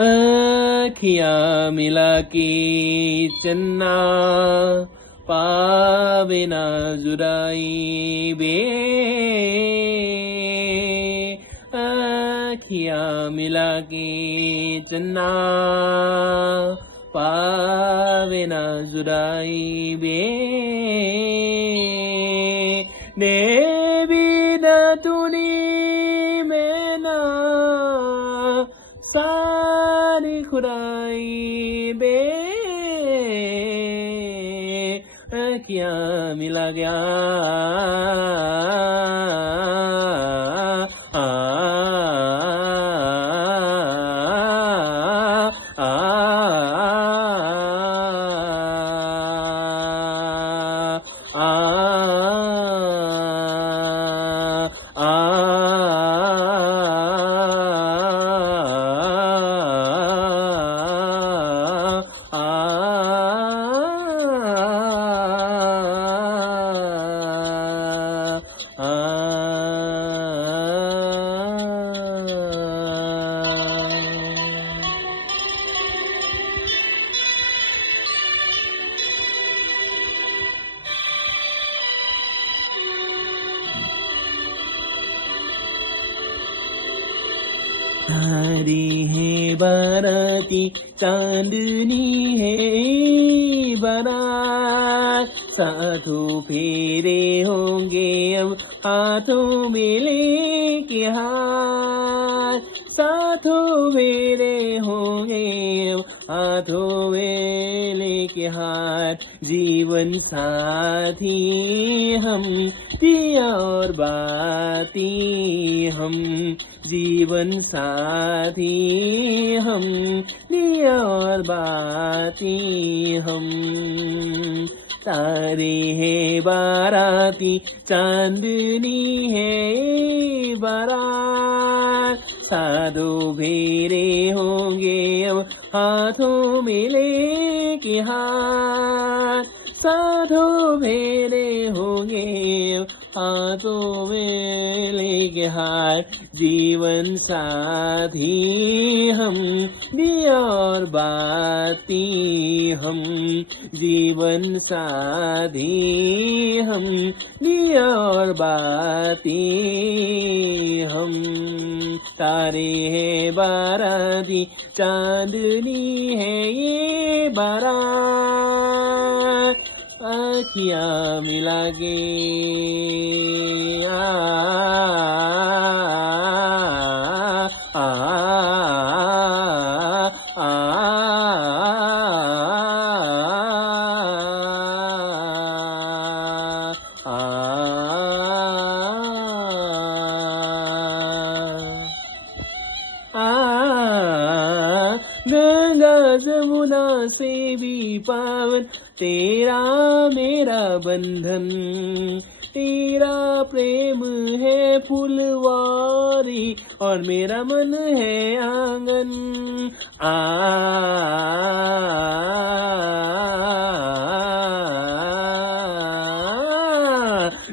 अखियाँ मिला के चन्ना पावे ना जुदाई बे। अखियाँ मिला के चन्ना पावे ना जुदाई बे। नेबिदतुनी मेना सारी खुदाई बे। क्या मिला गया सारी है बाराती चांदनी है बारात। साथों फेरे होंगे अब हाथों में लेके हाथ। साथों फेरे होंगे अब हाथों में लेके हाथ। जीवन साथी हम दिया और बाती हम। जीवन साथी हम दिया और बाती हम। तारे है बाराती चांदनी है बारात। साधो फेरे होंगे अब हाथों में लेके हाथ। साधो फेरे होंगे हाथों में लेके हाथ। जीवन साथी हम दिया और बाती हम। जीवन साथी हम दिया और बाती हम। तारे है बाराती चांदनी है ये बारात। आँखियाँ मिला के गंगा जमुना से भी पावन तेरा मेरा बंधन। तेरा प्रेम है फुलवारी और मेरा मन है आंगन।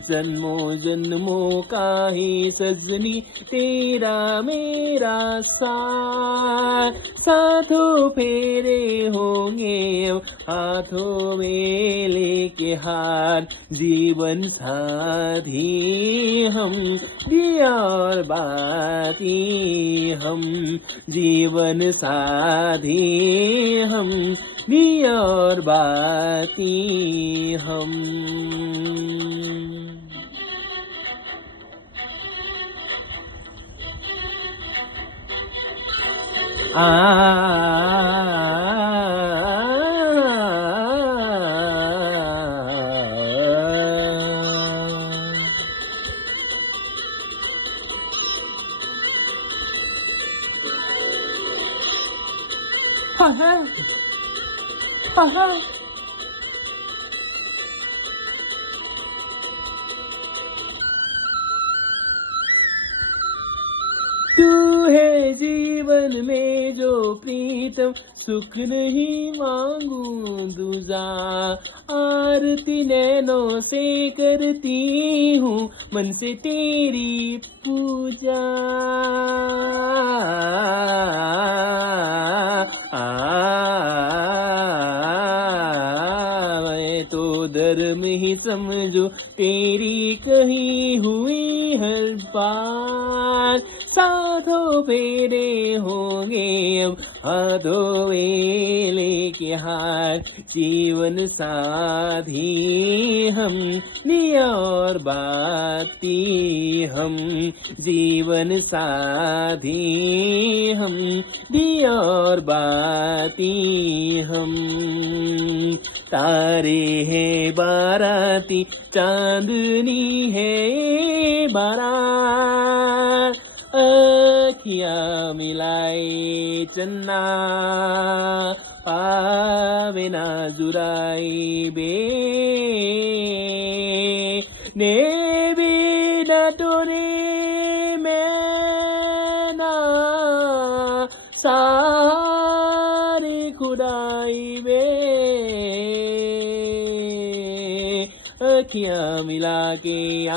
जन्मों जन्मों का ही सजनी तेरा मेरा साथ। साथों फेरे होंगे हाथों में लेके हाथ। जीवन साथी हम दिया और बाती हम। जीवन साथी हम दिया और बाती हम। तू है जीवन में जो प्रीतम सुख नहीं मांगू दूजा। आरती नैनों से करती हूँ मन से तेरी पूजा। धर्म ही समझो, तेरी कही हुई हर बात। साथों फेरे होंगे अब हाथों में लेके हाथ, जीवन साथी हम दिया और बाती हम, जीवन साथी हम दिया और बाती हम। तारे हैं बाराती, चांदनी है बारात, अखियाँ मिलाए चन्ना पावे ना जुराई बे, ने बिना तोने मैं ना सारी खुदाई बे, अखियाँ मिला के